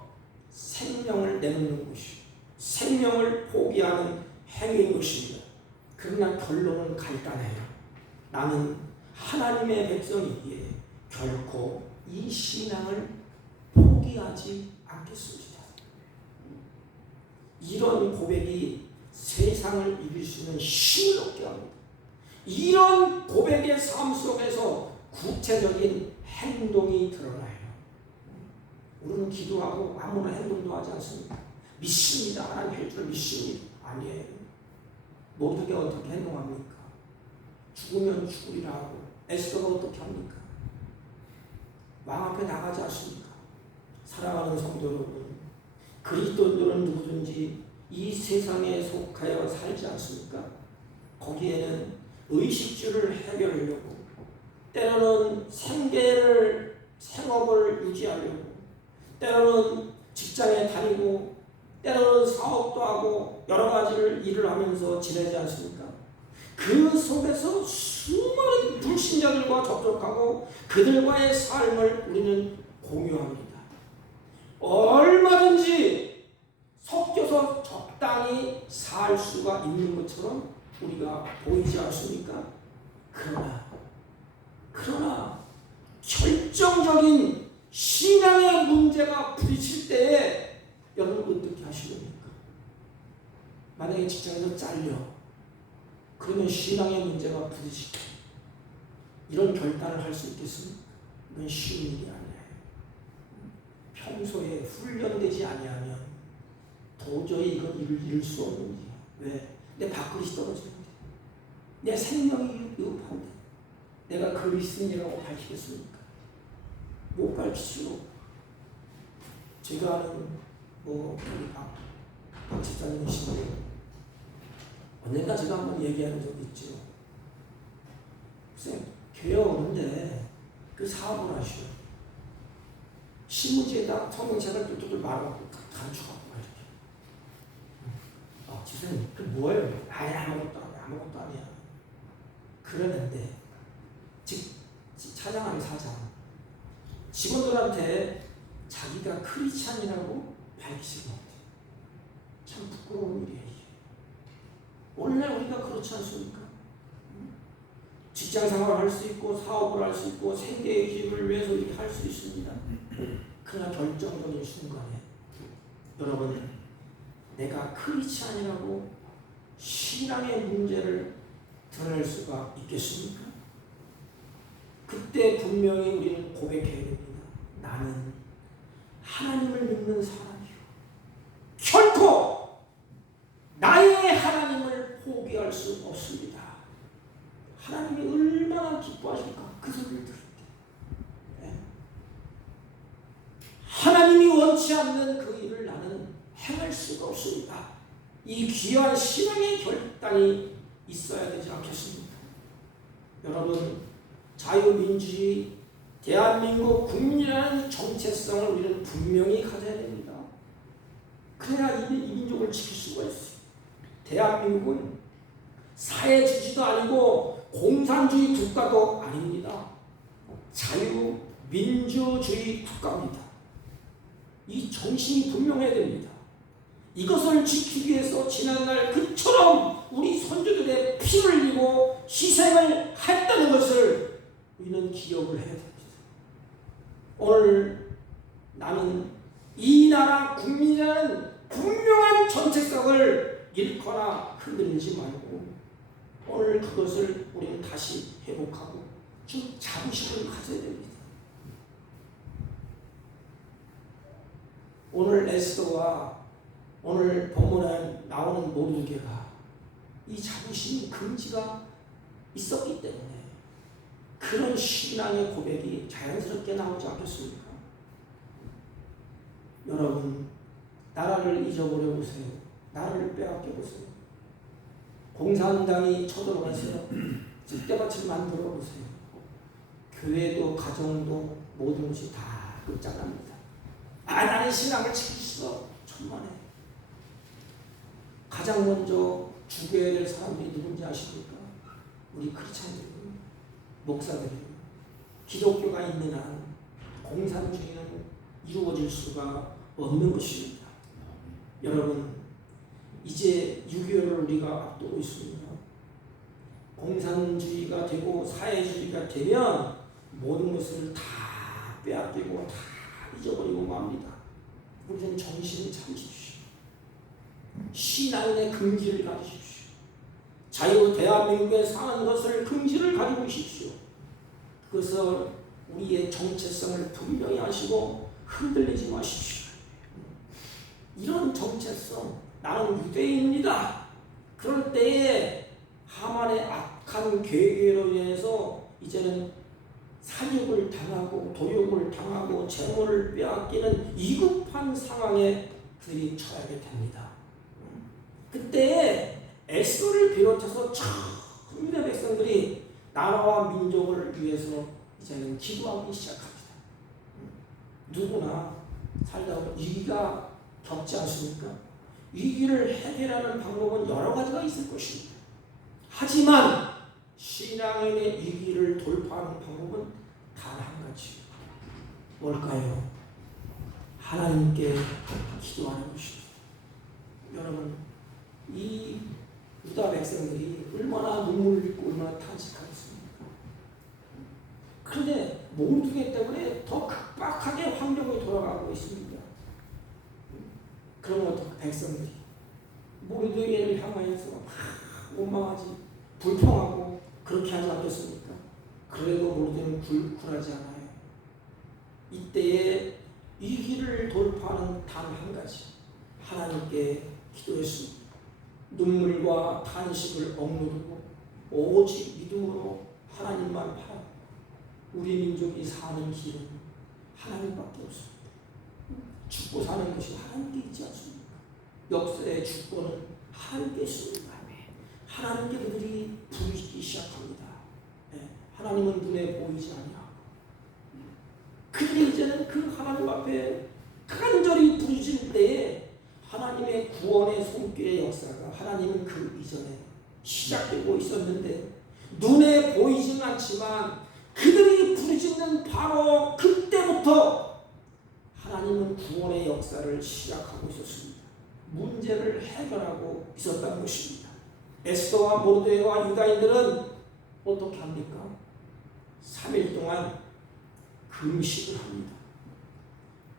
생명을 내놓는 것이요, 생명을 포기하는 행위인 것입니다. 그러나 결론은 간단해요. 나는 하나님의 백성이기에 결코 이 신앙을 포기하지 않겠습니다. 이런 고백이 세상을 이길 수 있는 힘을 얻게 합니다. 이런 고백의 삶 속에서 구체적인 행동이 드러나요. 우리는 기도하고 아무나 행동도 하지 않습니다. 믿습니다. 하나님 할 줄 믿습니다. 아니에요. 모르게 어떻게 행동합니까? 죽으면 죽으리라 하고 에스더가 어떻게 합니까? 왕 앞에 나가지 않습니까? 사랑하는 성도 여러분, 그리스도인들은 누구든지 이 세상에 속하여 살지 않습니까? 거기에는 의식주를 해결하려고 때로는 생업을 유지하려고, 때로는 직장에 다니고, 때로는 사업도 하고 여러 가지를 일을 하면서 지내지 않습니까? 그 속에서 수많은 불신자들과 접촉하고 그들과의 삶을 우리는 공유합니다. 얼마든지 섞여서 적당히 살 수가 있는 것처럼 우리가 보이지 않습니까? 그러나 결정적인 신앙의 문제가 부딪힐 때에 여러분 어떻게 하시렵니까? 만약에 직장에서 잘려, 그러면 신앙의 문제가 부딪힐 때 이런 결단을 할 수 있겠습니까? 이건 쉬운 일이 아니에요. 평소에 훈련되지 아니하면 도저히 이건 이룰 수 없는 일이야. 왜? 내 밥그릇이 떨어지는데, 내 생명이 위협한데 내가 그리스도인이라고 밝히겠습니까? 못 밝히죠. 제가 아는 우리 박 집사님이신데 언젠가 제가 한번 얘기한 적이 있죠. 쌤, 교회 오는데 그 사업을 하시오. 신문지에다 성경책을 뚝뚝 말아갖고 단축하고 이렇게. 집사님, 그 뭐예요? 아무것도 아니야. 그러는데 찬양하는 사장 직원들한테 자기가 크리스찬이라고 밝히지 못해. 참 부끄러운 일이에요. 원래 우리가 그렇지 않습니까? 직장 생활을 할 수 있고 사업을 할 수 있고 생계 유지를 위해서 이렇게 할 수 있습니다. 그러나 결정적인 순간에 여러분, 내가 크리스찬이라고 신앙의 문제를 드러낼 수가 있겠습니까? 그때 분명히 우리는 고백해야 됩니다. 나는 하나님을 믿는 사람이요, 결코 나의 하나님을 포기할 수 없습니다. 하나님이 얼마나 기뻐하실까, 그 소리를 들을 때. 하나님이 원치 않는 그 일을 나는 행할 수가 없습니다. 이 귀한 신앙의 결단이 있어야 되지 않겠습니까? 여러분, 자유민주주의, 대한민국 국민이라는 정체성을 우리는 분명히 가져야 됩니다. 그래야 이 민족을 지킬 수가 있어요. 대한민국은 사회주의도 아니고 공산주의 국가도 아닙니다. 자유민주주의 국가입니다. 이 정신이 분명해야 됩니다. 이것을 지키기 위해서 지난날 그처럼 우리 선조들의 피를 흘리고 희생을 했다는 것을 우리는 기억을 해야 됩니다. 오늘 나는 이 나라 국민이라는 분명한 정체성을 잃거나 흔들리지 말고 오늘 그것을 우리는 다시 회복하고 좀 자부심을 가져야 됩니다. 오늘 에스더와 오늘 본문에 나오는 모르드게가 이 자부심이 금지가 있었기 때문에 그런 신앙의 고백이 자연스럽게 나오지 않겠습니까? 여러분, 나라를 잊어버려 보세요. 나라를 빼앗겨 보세요. 공산당이 쳐들어가세요. 쑥대밭을 만들어 보세요. 교회도 가정도 모든 것이 다 끝장납니다. 나는 신앙을 지킬 수 없어. 천만에. 가장 먼저 죽여야 될 사람들이 누군지 아십니까? 우리 크리스찬들, 목사들이. 기독교가 있는 한 공산주의는 이루어질 수가 없는 것입니다. 여러분, 이제 6.25를 우리가 앞두고 있습니다. 공산주의가 되고 사회주의가 되면 모든 것을 다 빼앗기고 다 잊어버리고 맙니다. 우리는 정신을 차리십시오. 신앙의 긍지를 가지십시오. 자유 대한민국에 사는 것을 긍지를 가지고 계십시오. 그것을 우리의 정체성을 분명히 하시고 흔들리지 마십시오. 이런 정체성, 나는 유대인입니다. 그럴 때에 하만의 악한 계획으로 인해서 이제는 사육을 당하고 도육을 당하고 재물을 빼앗기는 위급한 상황에 그들이 처하게 됩니다. 그때 에스더를 비롯해서 전 유대 백성들이 나라와 민족을 위해서 이제는 기도하기 시작합니다. 누구나 살다 보면 위기가 겪지 않습니까? 위기를 해결하는 방법은 여러 가지가 있을 것입니다. 하지만 신앙인의 위기를 돌파하는 방법은 단 한 가지. 뭘까요? 하나님께 기도하는 것입니다. 여러분, 이 유다 백성들이 얼마나 눈물을 흘리고 얼마나 탄식하겠습니까? 그런데 모르기 때문에 더 급박하게 환경이 돌아가고 있습니다. 그러면 어떻게 백성들이 모르드게를 향하여서 막 원망하지, 불평하고 그렇게 하지 않겠습니까? 그래도 모르드게는 굴하지 않아요. 이때에 위기를 돌파하는 단 한 가지, 하나님께 기도했습니다. 눈물과 탄식을 억누르고 오직 믿음으로 하나님만 바라. 우리 민족이 사는 길은 하나님밖에 없습니다. 죽고 사는 것이 하나님께 있지 않습니까? 역사의 주권은 하나님께 있습니다. 하나님께 그들이 부르기 시작합니다. 하나님은 눈에 보이지 아니하고 그들이 이제는 그 하나님 앞에 간절히 부르짖을 때에 하나님의 구원의 손길의 역사가 하나님은 그 이전에 시작되고 있었는데 눈에 보이지는 않지만 그들이 부르짖는 바로 그때부터 하나님은 구원의 역사를 시작하고 있었습니다. 문제를 해결하고 있었다는 것입니다. 에스더와 모르드게와 유다인들은 어떻게 합니까? 3일 동안 금식을 합니다.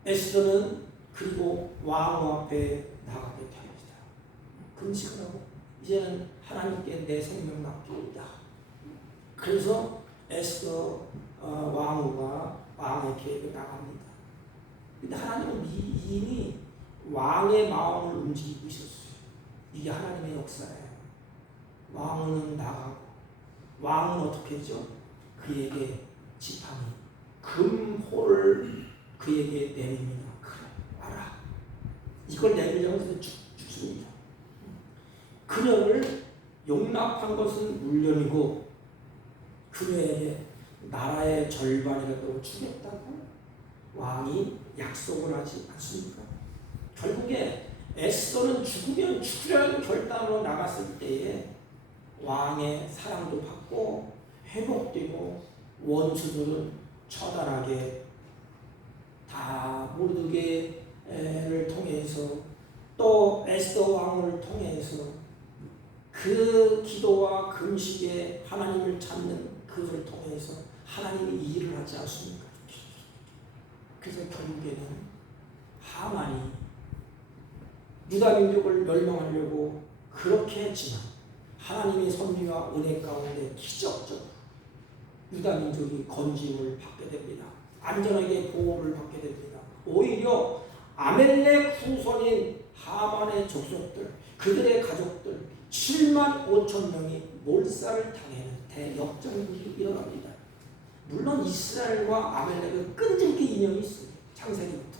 에스더는 그리고 왕 앞에 나가게 됩니다. 금식을 하고 이제는 하나님께 내 생명 맡깁니다. 그래서 에스더 왕후가 왕의 계획에 나갑니다. 근데 하나님은 이미 왕의 마음을 움직이고 있었어요. 이게 하나님의 역사예요. 왕은 나가고 왕은 어떻게 했죠? 그에게 지팡이 금호를 그에게 내립니다. 그래 알아. 이걸 내리려고 해서 죽습니다. 그녀를 용납한 것은 물론이고 그녀에게 나라의 절반이라도 주겠다고 왕이 약속을 하지 않습니까? 결국에 에스더는 죽으면 죽으라는 결단으로 나갔을 때에 왕의 사랑도 받고 회복되고 원수들은 처단하게 다 모르드게를 통해서 또 에스더 왕을 통해서 그 기도와 금식에 하나님을 찾는 그것을 통해서 하나님이 일을 하지 않습니까? 그래서 결국에는 하만이 유다 민족을 멸망하려고 그렇게 했지만 하나님의 섭리와 은혜 가운데 기적적으로 유다 민족이 건짐을 받게 됩니다. 안전하게 보호를 받게 됩니다. 오히려 아멜렉 후손인 하만의 족속들, 그들의 가족들 7만 5천 명이 몰살을 당하는 대역전이 일어납니다. 물론 이스라엘과 아멜렉은 끈질기 인연이 있어요. 창세기부터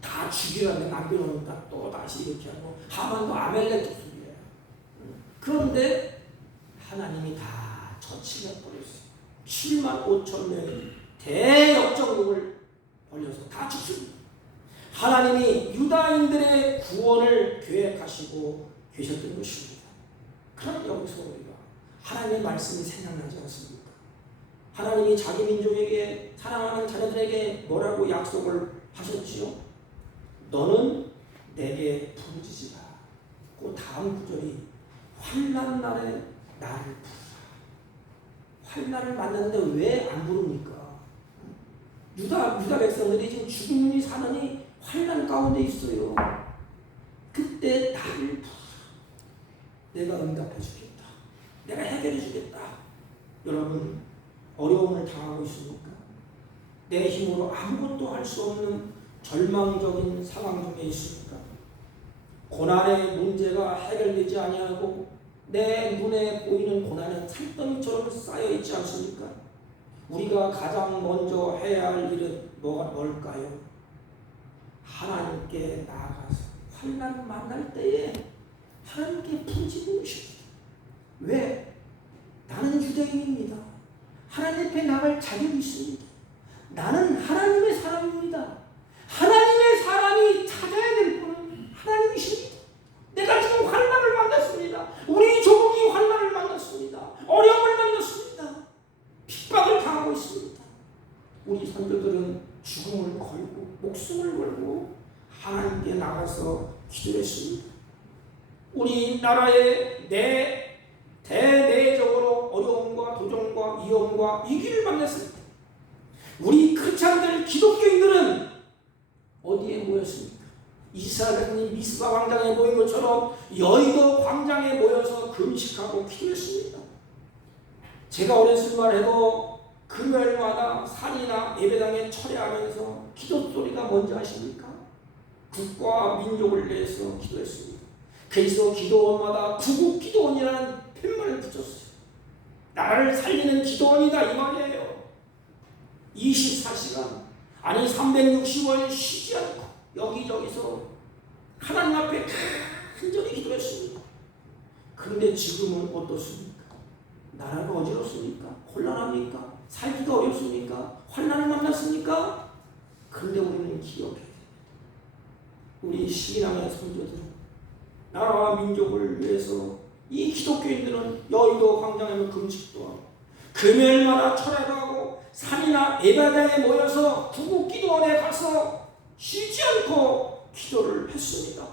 다 죽이라면 남겨놓으니까 또 다시 이렇게 하고 하만도 아멜렉 족속이에요. 그런데 하나님이 다 처치해버렸어요. 7만 5천 명이 대역전국을 벌려서 다 죽습니다. 하나님이 유다인들의 구원을 계획하시고 계셨던 것입니다. 그럼 여기서 우리가 하나님의 말씀이 생각나지 않습니까? 하나님이 자기 민족에게 사랑하는 자녀들에게 뭐라고 약속을 하셨지요? 너는 내게 부르짖으라. 그 다음 구절이 환난 날에 나를 부르라. 환난을 만났는데 왜 안 부릅니까? 유다 백성들이 지금 죽음이 사느니 환난 가운데 있어요. 그때 나를 부르라. 내가 응답해 주겠다. 내가 해결해 주겠다. 여러분 어려움을 당하고 있습니까? 내 힘으로 아무것도 할 수 없는 절망적인 상황 중에 있습니까? 고난의 문제가 해결되지 아니하고 내 눈에 보이는 고난은 산더미처럼 쌓여 있지 않습니까? 우리가 가장 먼저 해야 할 일은 뭘까요? 하나님께 나아가서 환난 만날 때에 하나님께 부르짖는 것입니다. 왜? 나는 부대기입니다. 하나님 앞에 나갈 자격이 있습니다. 나는 하나님의 사람입니다. 하나님의 사람이 찾아야 될 분은 하나님이십니다. 내가 지금 환난을 만났습니다. 우리 조국이 환난을 만났습니다. 어려움을 만났습니다. 핍박을 당하고 있습니다. 우리 선조들은 죽음을 걸고 목숨을 걸고 하나님께 나가서 기도했습니다. 우리나라의 대내적으로 어려움과 도전과 위험과 위기를 만났습니다. 우리 크리스찬들 기독교인들은 어디에 모였습니까? 이스라엘이 미스바 광장에 모인 것처럼 여의도 광장에 모여서 금식하고 기도했습니다. 제가 어렸을 말 해도 금요일마다 산이나 예배당에 철회하면서 기도 소리가 뭔지 아십니까? 국가와 민족을 위해서 기도했습니다. 그래서 기도원마다 구국 기도원이라는 팻말을 붙였어요. 나라를 살리는 기도원이다 이 말이에요. 24시간 아니 360일 쉬지 않고 여기저기서 하나님 앞에 간절히 기도했습니다. 그런데 지금은 어떻습니까? 나라가 어지럽습니까? 곤란합니까? 살기가 어렵습니까? 환난을 만났습니까? 그런데 우리는 기억해야 됩니다. 우리 신앙의 선조들은 나라와 민족을 위해서 이 기독교인들은 여의도 광장에는 금식도 하고 금요일마다 철회도 하고 산이나 예배당에 모여서 구국 기도원에 가서 쉬지 않고 기도를 했습니다.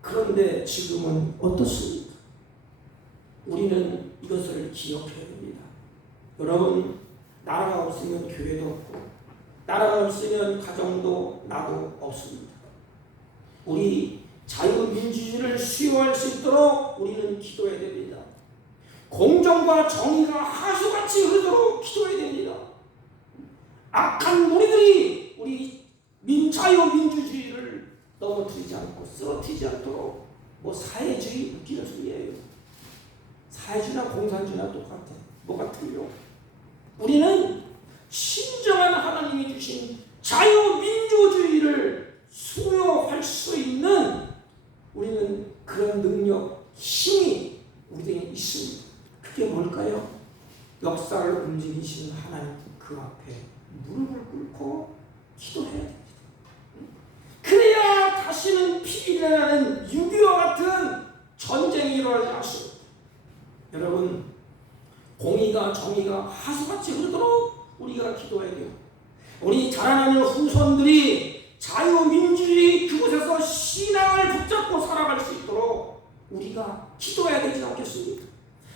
그런데 지금은 어떻습니까? 우리는 이것을 기억해야 됩니다. 여러분, 나라가 없으면 교회도 없고 나라가 없으면 가정도 나도 없습니다. 우리 자유민주주의를 수용할 수 있도록 우리는 기도해야 됩니다. 공정과 정의가 하수같이 흐르도록 기도해야 됩니다. 악한 무리들이 우리 자유민주주의를 넘어뜨리지 않고 쓰러뜨리지 않도록 사회주의 웃기는 소리예요. 사회주의나 공산주의나 똑같아. 뭐가 틀려? 우리는 신정한 하나님이 주신 자유민주주의를 수용할 수 있는 우리는 그런 능력, 힘이 우리에게 있습니다. 그게 뭘까요? 역사를 움직이시는 하나님 그 앞에 무릎을 꿇고 기도해야 됩니다. 그래야 다시는 피비린내나는 6.25와 같은 전쟁이 일어나지 않습니다. 여러분, 공의가 정의가 하수같이 흐르도록 우리가 기도해야 돼요. 우리 자라나는 후손들이 자유민주주의 그곳에서 신앙을 붙잡고 살아갈 수 있도록 우리가 기도해야 되지 않겠습니까?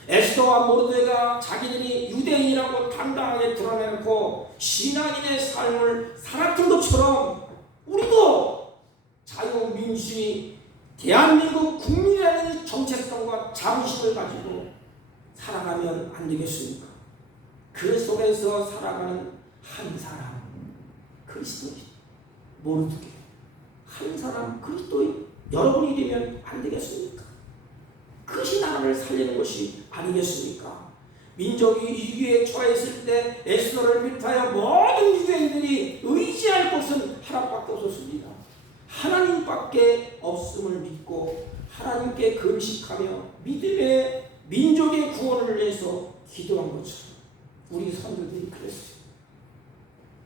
에스더와 모르드게가 자기들이 유대인이라고 당당하게 드러내놓고 신앙인의 삶을 살았던 것처럼 우리도 자유민주주의 대한민국 국민이라는 정체성과 자부심을 가지고 살아가면 안 되겠습니까? 그 속에서 살아가는 한 사람 그리스도인 모르드게 한 사람 그리스도인 여러분이 되면 안 되겠습니까? 그것이 나라를 살리는 것이 아니겠습니까? 민족이 위기에 처했을 때 에스더를 비롯하여 모든 유대인들이 의지할 것은 하나밖에 없었습니다. 하나님밖에 없음을 믿고 하나님께 금식하며 믿음의 민족의 구원을 위해서 기도한 것처럼 우리 선조들이 그랬어요.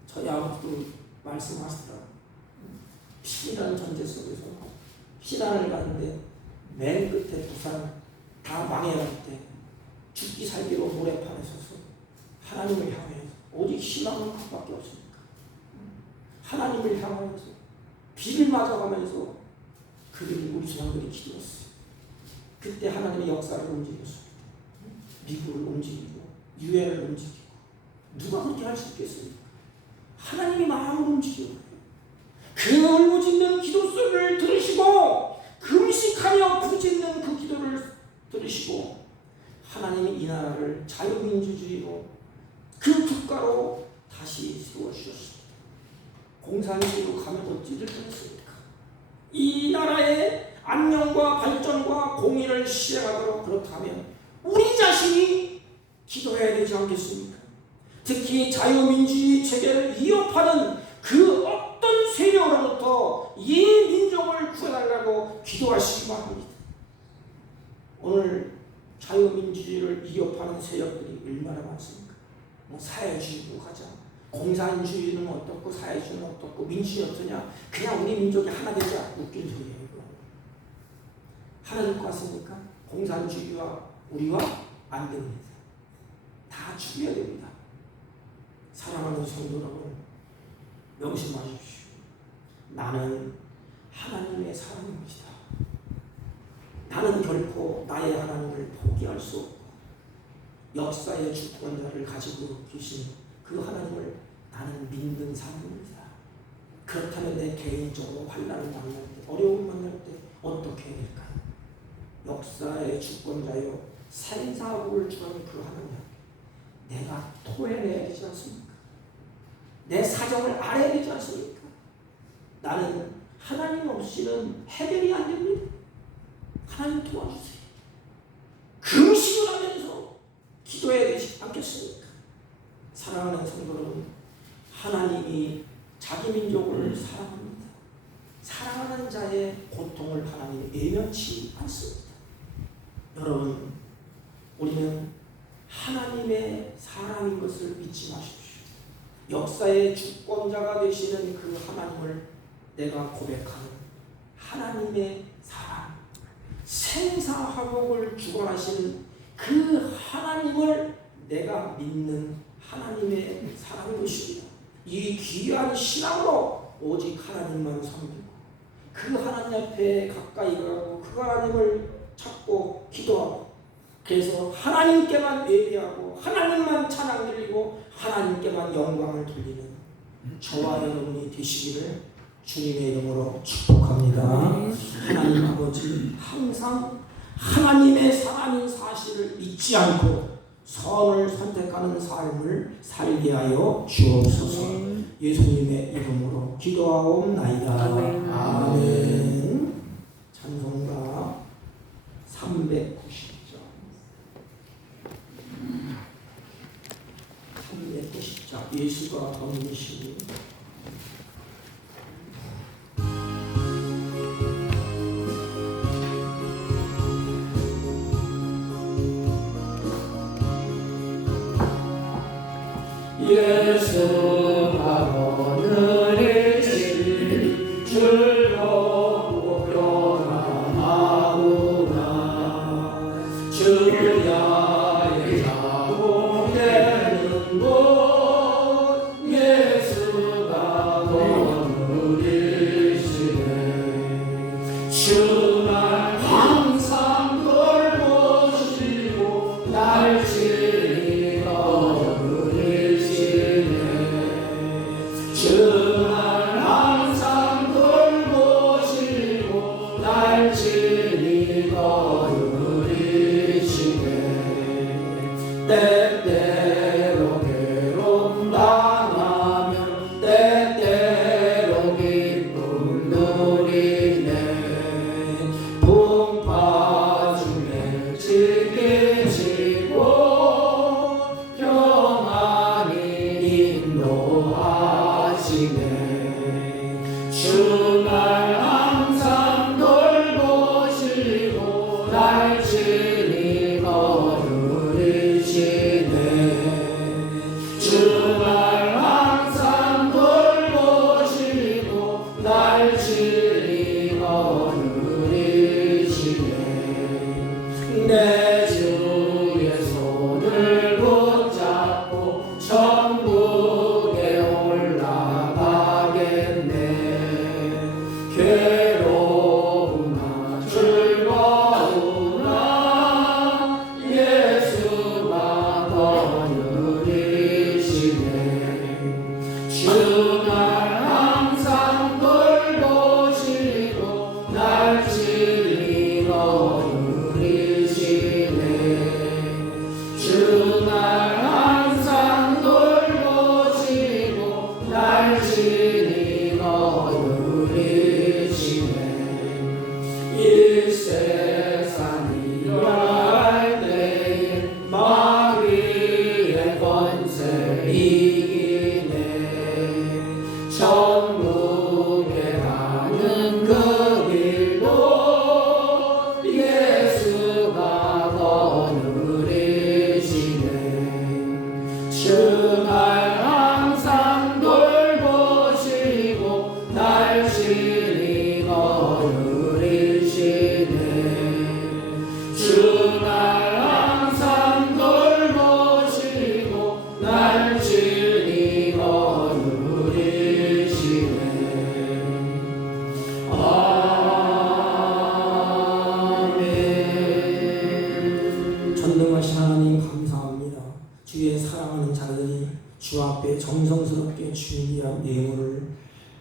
저희 아버지도 말씀하시더라고요. 피난하는 전제 속에서 피난을 가는데 맨 끝에 부산 다 망해갈 때 죽기 살기로 모래판에 서서 하나님을 향해서 오직 희망은 그밖에 없습니까? 하나님을 향하여서 비를 맞아가면서 그들이 우리 조상들이 기도했어요. 그때 하나님의 역사를 움직였습니다. 미국을 움직이고 유엔을 움직이고 누가 그렇게 할 수 있겠습니까? 하나님이 마음을 움직이는 거예요. 그 울부짖는 기도 소리를 들으시고 금식하며 부짖는 그 기도를 들으시고 하나님이 이 나라를 자유민주주의로 그 국가로 다시 세워주셨습니다. 공산주의로 가면 어찌될 뻔했습니까? 이 나라의 안녕과 발전과 공의를 실행하도록 그렇다면 우리 자신이 기도해야 되지 않겠습니까? 특히 자유민주주의 체계를 위협하는 그 어떤 세력으로부터 이 민족을 구해달라고 기도하시기 바랍니다. 오늘 자유민주주의를 위협하는 세력들이 얼마나 많습니까? 뭐 사회주의로 가자. 공산주의는 어떻고 사회주의는 어떻고 민주주의 어떠냐. 그냥 우리 민족이 하나 되자. 웃긴 소리예요. 이거. 하나 될 것 같습니까? 공산주의와 우리와 안 됩니다. 다 죽여야 됩니다. 사랑하는 성도 여러분, 명심하십시오. 나는 하나님의 사람입니다. 나는 결코 나의 하나님을 포기할 수 없고 역사의 주권자를 가지고 계신 그 하나님을 나는 믿는 사람입니다. 그렇다면 내 개인적으로 환난을 만날 때, 어려움을 만날 때 어떻게 해야 될까요? 역사의 주권자요 생사국을 주하는 그 하나님 내가 토해내야 되지 않습니까? 내 사정을 알아야 되지 않습니까? 나는 하나님 없이는 해결이 안 됩니다. 하나님 도와주세요. 금식을 하면서 기도해야 되지 않겠습니까? 사랑하는 성도 여러분, 하나님이 자기 민족을 사랑합니다. 사랑하는 자의 고통을 하나님 외면치 않습니다. 여러분, 우리는 하나님의 사람인 것을 믿지 마십시오. 역사의 주권자가 되시는 그 하나님을 내가 고백하는 하나님의 사람, 생사화복을 주관하시는 그 하나님을 내가 믿는 하나님의 사람인 것입니다. 이 귀한 신앙으로 오직 하나님만 섬기고 그 하나님 앞에 가까이 가고 그 하나님을 찾고 기도하고 그래서 하나님께만 예배하고 하나님만 찬양 드리고 하나님께만 영광을 돌리는 저와 여러분이 되시기를 주님의 이름으로 축복합니다. 하나님 아버지, 항상 하나님의 사랑인 사실을 잊지 않고 선을 선택하는 삶을 살게 하여 주옵소서. 예수님의 이름으로 기도하옵나이다. 아멘. 찬송가 390장 390장 예수가 덤비시니 예수가 오늘의 즐거워 평안하구나. 주야의 자복되는 곳 예수가 오늘이시네. 주날 항상 돌보시고 날 지키고 주날 항상 돌보시고 날 지키고 누리시네. 때때로 괴로움 당하면 때때로 기쁨 누리네. 풍파 중에 지키시고 평안히 인도하시네. 주날 항상 돌보시고 날 지키고 누리시네. 주날 항상 돌보시고 날 지키고 누리시네. 내 주의 손을 붙잡고 천국에 올라가겠네. 괴로우나 즐거우나 예수가 더 누리시네. 주날 항상 돌보시고 날 지키고 누리시네. 주 날 항상 돌보시고 날 친히 거느리시네. 아멘. 전능하신 하나님 감사합니다. 주의 사랑하는 자들이 주 앞에 정성스럽게 준비한 예물을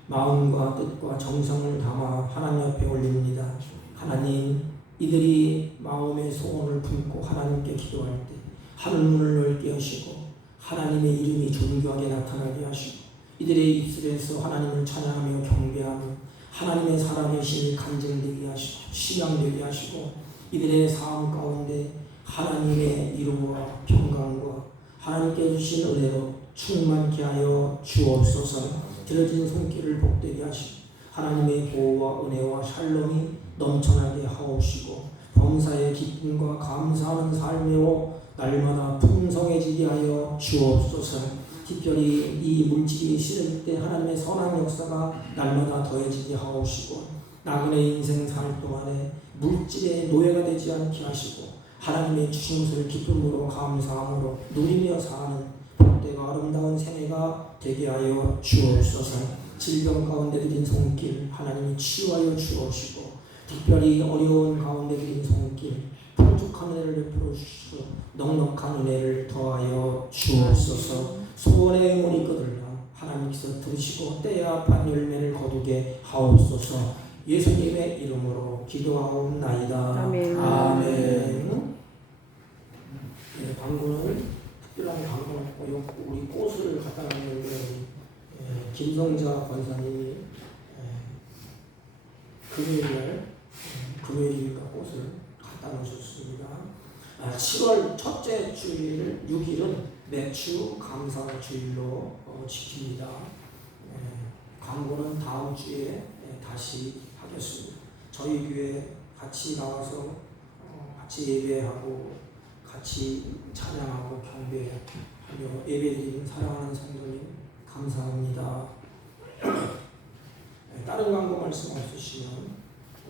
마음과 뜻과 정성을 담아 하나님 앞에 올립니다. 하나님, 이들이 마음의 소원을 품고 하나님께 기도할 때 하늘문을 넓게 하시고 하나님의 이름이 존귀하게 나타나게 하시고 이들의 입술에서 하나님을 찬양하며 경배하며 하나님의 살아계심이 간증되게 하시고 시향되게 하시고 이들의 삶 가운데 하나님의 이루와 평강과 하나님께 주신 은혜로 충만케 하여 주옵소서. 들어진 손길을 복되게 하시고 하나님의 보호와 은혜와 샬롬이 넘쳐나게 하옵시고 범사의 기쁨과 감사하는 삶으로 날마다 풍성해지게 하여 주옵소서. 특별히 이 물질이 실을 때 하나님의 선한 역사가 날마다 더해지게 하옵시고 나그네 인생 살 동안에 물질의 노예가 되지 않게 하시고 하나님의 주신 것을 기쁨으로 감사함으로 누리며 사는 복되고 아름다운 생애가 되게 하여 주옵소서. 질병 가운데 드린 손길 하나님이 치유하여 주옵시고 특별히 어려운 가운데 드린 손길 풍족한 은혜를 베풀어 주시고 넉넉한 은혜를 더하여 주옵소서. 소원의 응원이 거들라 하나님께서 들으시고 때에 합한 열매를 거두게 하옵소서. 예수님의 이름으로 기도하옵나이다. 아멘. 아멘. 네, 방구는 특별한 방구는 없고 우리 꽃을 갖다 놨는데 김성자 권사님이 금요일인가 꽃을 갖다 놓으셨습니다. 7월 첫째 주일 6일은 매주 감사 주일로 지킵니다. 광고는 다음 주에 다시 하겠습니다. 저희 교회 같이 나와서 같이 예배하고 같이 찬양하고 경배하며 예배드리는 사랑하는 성도님 감사합니다. 다른 광고 말씀 없으시면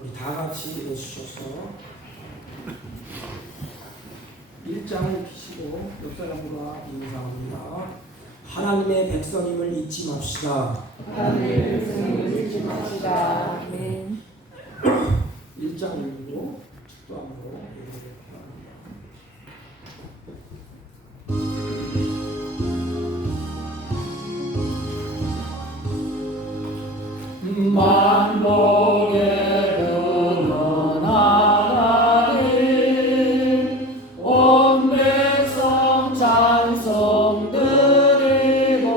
우리 다 같이 읽어주셔서 1장을 피시고 옆 사람과 인사합니다. 하나님의 백성임을 잊지 맙시다. 하나님의 백성임을 잊지 맙시다. 아멘. 1장 읽고 축도함으로 예배를 바랍니다. 만복의 은원 하나님 온 백성 찬송 드리고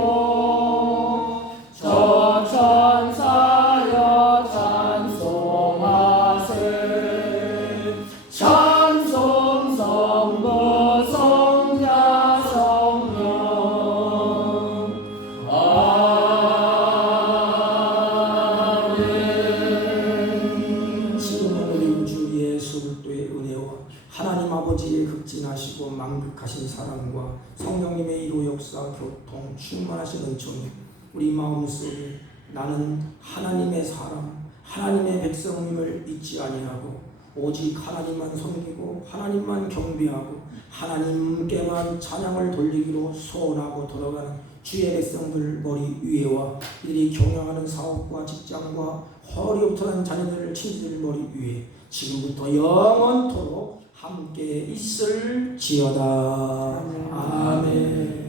저 천사여 찬송하세. 찬송 성부 성자 성령 하나님 아버지의 극진하시고 만극하신 사랑과 성령님의 이로 역사 교통 충만하신 은총이 우리 마음속에 나는 하나님의 사람 하나님의 백성임을 잊지 아니하고 오직 하나님만 섬기고 하나님만 경배하고 하나님께만 찬양을 돌리기로 소원하고 돌아가는 주의 백성들 머리 위에와 이들이 경영하는 사업과 직장과 허리부터난 자녀들을 친지들 머리 위에 지금부터 영원토록 함께 있을지어다. 아멘.